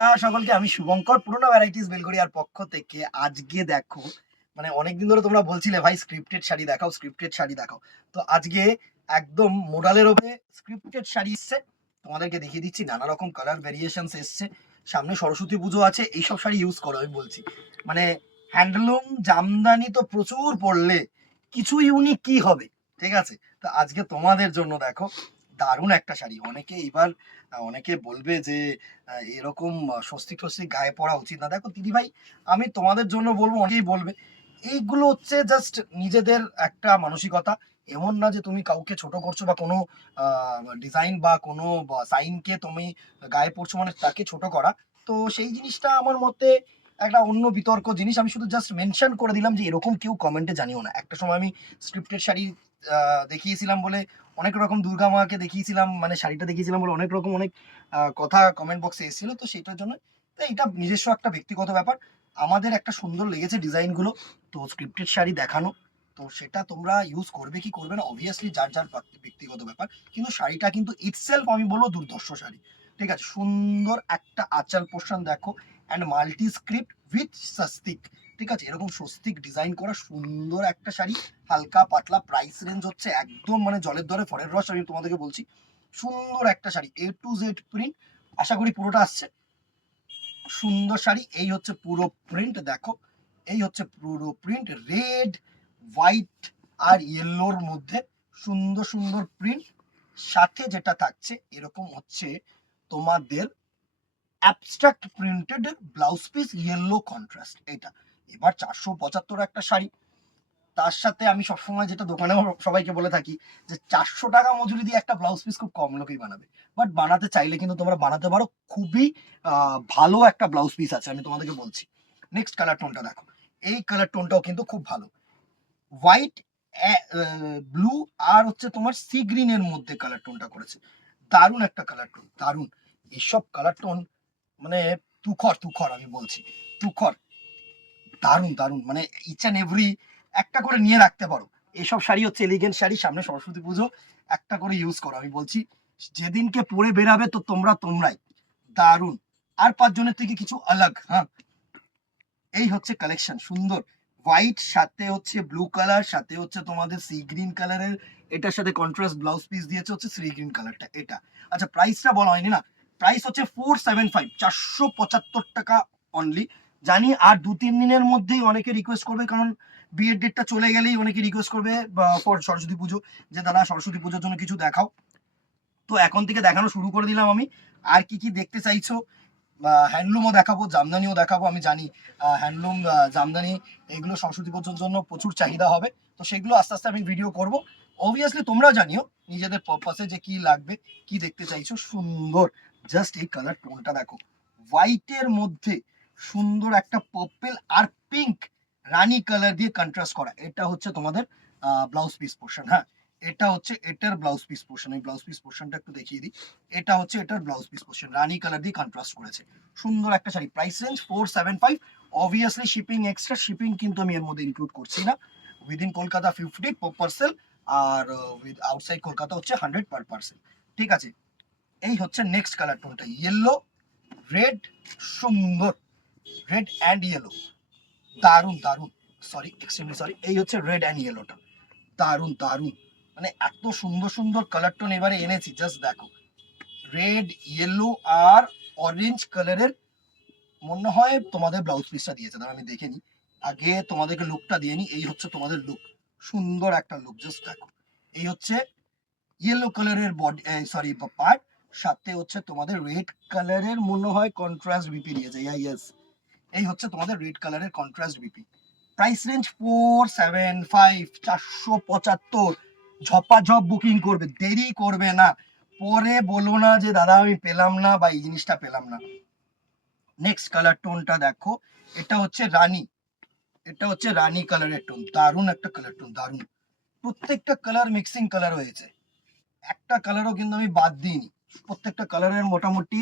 সকলকে আমি শুভঙ্কর পুরোনো ভ্যারাইটিস বেলগড়িয়ার পক্ষ থেকে আজকে দেখো মানে অনেকদিন ধরে তোমরা বলছিলে ভাই স্ক্রিপ্টেড শাড়ি দেখাও স্ক্রিপ্টেড শাড়ি দেখাও। তো আজকে একদম মোডালের ওপরে স্ক্রিপ্টেড শাড়ি এসছে, তোমাদেরকে দেখিয়ে দিচ্ছি। নানা রকম কালার ভেরিয়েশনস এসছে, সামনে সরস্বতী পুজো আছে, এইসব শাড়ি ইউজ করো আমি বলছি। মানে হ্যান্ডলুম জামদানি তো প্রচুর পড়লে কিছু ইউনিক কি হবে, ঠিক আছে? তো আজকে তোমাদের জন্য দেখো দারুণ একটা শাড়ি। অনেকে এবার অনেকে বলবে যে এরকম স্বস্তিক স্বস্তিক গায়ে পড়া উচিত না। দেখো দিদিভাই, আমি তোমাদের জন্য বলবো, অনেকেই বলবে এইগুলো হচ্ছে জাস্ট নিজেদের একটা মানসিকতা। এমন না যে তুমি কাউকে ছোট করছো বা কোনো ডিজাইন বা কোনো সাইনকে তুমি গায়ে পড়ছো মানে তাকে ছোট করা। তো সেই জিনিসটা আমার মতে একটা অন্য বিতর্ক জিনিস। আমি শুধু জাস্ট মেনশন করে দিলাম যে এরকম কেউ কমেন্টে জানিও না। একটা সময় আমি স্ক্রিপ্টেড শাড়ি দেখিয়েছিলাম বলে অনেক রকম, দুর্গা মাকে দেখিয়েছিলাম মানে শাড়িটা দেখিয়েছিলাম বলে অনেক রকম অনেক কথা কমেন্ট বক্সে এসেছিল। তো সেটার জন্য তো এটা নিজস্ব একটা ব্যক্তিগত ব্যাপার। আমাদের একটা সুন্দর লেগেছে ডিজাইনগুলো, তো স্ক্রিপ্টেড শাড়ি দেখানো। তো সেটা তোমরা ইউজ করবে কি করবে না অবভিয়াসলি যার যার ব্যক্তিগত ব্যাপার, কিন্তু শাড়িটা কিন্তু ইটসেলফ আমি বলবো দুর্ধর্ষ শাড়ি। ঠিক আছে, সুন্দর একটা আঁচল পোর্শন দেখো, and multi script with Swastik. ঠিক আছে, এরকম স্বস্তিক ডিজাইন করা সুন্দর একটা শাড়ি, হালকা পাতলা। প্রাইস রেঞ্জ হচ্ছে একদম মানে জলের দরে ফরের রস, আমি তোমাদেরকে বলছি। সুন্দর একটা শাড়ি, এ টু জেড প্রিন্ট, আশা করি পুরোটা আসছে। সুন্দর শাড়ি, এই হচ্ছে পুরো প্রিন্ট দেখো, এই হচ্ছে পুরো প্রিন্ট, রেড হোয়াইট আর ইয়েলোর মধ্যে সুন্দর সুন্দর প্রিন্ট। সাথে যেটা থাকছে এরকম হচ্ছে তোমাদের abstract printed blouse piece, yellow contrast এটা। এবার 475 একটা শাড়ি, তার সাথে আমি সবসময় যেটা দোকানে সবাইকে বলে থাকি যে 400 টাকা মজুরি দিয়ে একটা ব্লাউজ পিস খুব কম লোকেই বানাবে, বাট বানাতে চাইলে কিন্তু তোমরা বানাতে পারো। খুবই ভালো একটা ব্লাউজ পিস আছে, আমি তোমাদেরকে বলছি। নেক্সট কালার টোনটা দেখো, এই কালার টোনটাও কিন্তু খুব ভালো। হোয়াইট, ব্লু আর হচ্ছে তোমার সি গ্রিনের মধ্যে কালার টোনটা করেছে। দারুণ একটা কালার টোন, দারুণ। এইসব কালার টোন মানে তুখর তুখর, আমি বলছি তুখর, দারুণ দারুণ। মানে ইচ অ্যান্ড এভরি একটা করে নিয়ে রাখতে পারো। এসব শাড়ি হচ্ছে এলিগেন্ট শাড়ি, সামনে সরস্বতী পুজো, একটা করে ইউজ করো আমি বলছি। যেদিনকে পরে বেরাবে তো তোমরাই দারুণ। আর 5 জনের থেকে কিছু আলাগ, হ্যাঁ। এই হচ্ছে কালেকশন, সুন্দর হোয়াইট সাথে হচ্ছে ব্লু কালার, সাথে হচ্ছে তোমাদের সি গ্রিন কালারের, এটার সাথে কন্ট্রাস্ট ব্লাউজ পিস দিয়েছে হচ্ছে সি গ্রিন কালারটা এটা। আচ্ছা, প্রাইসটা বলা হয়নি না, প্রাইস হচ্ছে 475, 475 টাকা অনলি। জানি আর 2-3 দিনের মধ্যেই অনেকে রিকোয়েস্ট করবে, কারণ বিয়ের ডেটটা চলে গেলেই অনেকে রিকোয়েস্ট করবে ফর সরস্বতী পুজো, যে দাদা সরস্বতী পুজোর জন্য কিছু দেখাও। তো এখন থেকে দেখানো শুরু করে দিলাম আমি। আর কি কি দেখতে চাইছো? হ্যান্ডলুমও দেখাবো, জামদানিও দেখাবো। আমি জানি হ্যান্ডলুম, জামদানি এগুলো সরস্বতী পুজোর জন্য প্রচুর চাহিদা হবে। তো সেগুলো আস্তে আস্তে আমি ভিডিও করব। অবভিয়াসলি তোমরা জানিও নিজেদের পারপাসে যে কি লাগবে, কি দেখতে চাইছো। সুন্দর, জাস্ট এই কালার টোনটা দেখো, হোয়াইটের মধ্যে সুন্দর একটা পার্পল আর পিঙ্ক রানী কালার দিয়ে কন্ট্রাস্ট করা। এটা হচ্ছে তোমাদের ব্লাউজ পিস পোর্শন, হ্যাঁ। এটা হচ্ছে এটার ব্লাউজ পিস পোর্শন, এই ব্লাউজ পিস পোর্শনটা একটু দেখিয়ে দিই। এটা হচ্ছে এটার ব্লাউজ পিস পোর্শন, রানী কালার দিয়ে কন্ট্রাস্ট করেছে। সুন্দর একটা sari, price range 475। Obviously shipping extra, shipping কিন্তু আমি এর মধ্যে ইনক্লুড করছি না। উইদিন কলকাতা 50 পার পার্সেল, আর উইথ আউটসাইড কলকাতা হচ্ছে 100 পার পার্সেল। ঠিক আছে, এই হচ্ছে নেক্সট কালার টোনটা, ইয়েলো রেড, সুন্দর রেড অ্যান্ড ইয়েলো, দারুন দারুন। সরি, এক্সট্রিমলি সরি, এই হচ্ছে রেড অ্যান্ড ইয়েলোটা, দারুন দারুন। মানে এত সুন্দর সুন্দর কালার টোন এবারে এনেছি, জাস্ট দেখো। রেড, ইয়েলো আর অরেঞ্জ কালারের মনে হয় তোমাদের ব্লাউজ পিসটা দিয়েছে, আমি দেখে নিই আগে, তোমাদেরকে লুকটা দিয়ে নিই। এই হচ্ছে তোমাদের লুক, সুন্দর একটা লুক, জাস্ট দেখো। এই হচ্ছে ইয়েলো কালারের বডি, সরি পার্ট, সাথে হচ্ছে তোমাদের রেড কালারের মনে হয় কন্ট্রাস্ট বিপি দিয়েছে, ইয়েস। এই হচ্ছে তোমাদের রেড কালারের কন্ট্রাস্ট বিপি। Price range 475, 475। ঝপাঝপ বুকিং করবে, দেরি করবে না, পরে বলো না যে দাদা আমি পেলাম না বা এই জিনিসটা পেলাম না। নেক্সট কালার টোনটা দেখো, এটা হচ্ছে রানী, এটা হচ্ছে রানী কালারের টোন, দারুণ একটা কালার টোন, দারুণ। প্রত্যেকটা কালার মিক্সিং কালার হয়েছে, একটা কালারও কিন্তু আমি বাদ দিইনি। প্রত্যেকটা কালারের মোটামুটি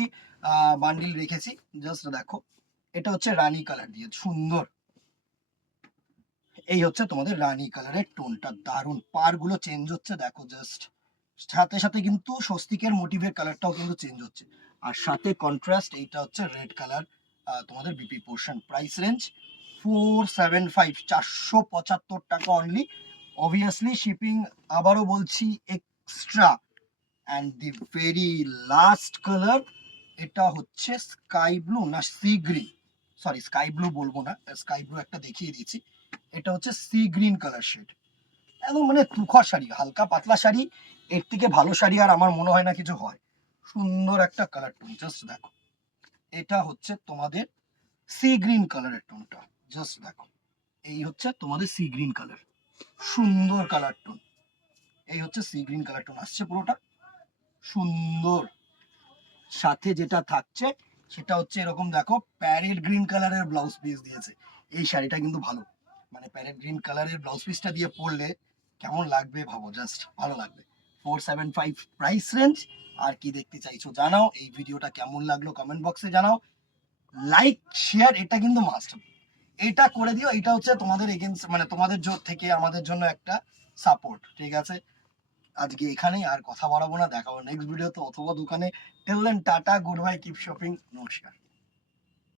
বান্ডিল রেখেছি, জাস্ট দেখো। এটা হচ্ছে রানী কালার দিয়ে সুন্দর, এই হচ্ছে তোমাদের রানী কালারের টোনটা, দারুণ। পার গুলো চেঞ্জ হচ্ছে দেখো, জাস্ট সাথে সাথে কিন্তু স্বস্তিকের মোটিভের কালারটাও কিন্তু চেঞ্জ হচ্ছে। আর সাথে কন্ট্রাস্ট এইটা হচ্ছে রেড কালার, তোমাদের বিপি পোর্শন। প্রাইস রেঞ্জ 475, 475 টাকা অনলি। অবভিয়াসলি শিপিং আবারও বলছি extra. And the very last colour, এটা হচ্ছে স্কাই ব্লু না sea green, sorry sky blue বলবো না, স্কাই ব্লু একটা দেখিয়ে দিয়েছি। এটা হচ্ছে সি গ্রিন কালার শেড, একদম মানে তুখর শাড়ি, হালকা পাতলা শাড়ি, এর থেকে ভালো শাড়ি আর আমার মনে হয় না কিছু হয়। সুন্দর একটা কালার টোন, জাস্ট দেখো। এটা হচ্ছে তোমাদের সি গ্রিন কালারের টোনটা, জাস্ট দেখো। এই হচ্ছে তোমাদের সি গ্রিন কালার, সুন্দর কালার টোন। এই হচ্ছে সি গ্রিন কালার টোন আসছে পুরোটা, সুন্দর। সাথে যেটা থাকছে সেটা হচ্ছে এরকম দেখো, প্যারেট গ্রিন কালারের ব্লাউজ পিস দিয়েছে। এই শাড়িটা কিন্তু ভালো, মানে প্যারেট গ্রিন কালারের ব্লাউজ পিসটা দিয়ে পরলে কেমন লাগবে ভাবো, জাস্ট ভালো লাগবে। 475 প্রাইস রেঞ্জ। আর কি দেখতে চাইছো জানাও, এই ভিডিওটা কেমন লাগলো কমেন্ট বক্সে জানাও। লাইক শেয়ার এটা কিন্তু মাস্ট, এটা করে দিও। এটা হচ্ছে তোমাদের এগেন্স্ট, মানে তোমাদের থেকে আমাদের জন্য একটা সাপোর্ট, ঠিক আছে? আজকে এখানেই, আর কথা বাড়াবো না, দেখাবো নেক্সট ভিডিওতে অথবা দোকানে। Till then tata, goodbye, keep shopping, নমস্কার।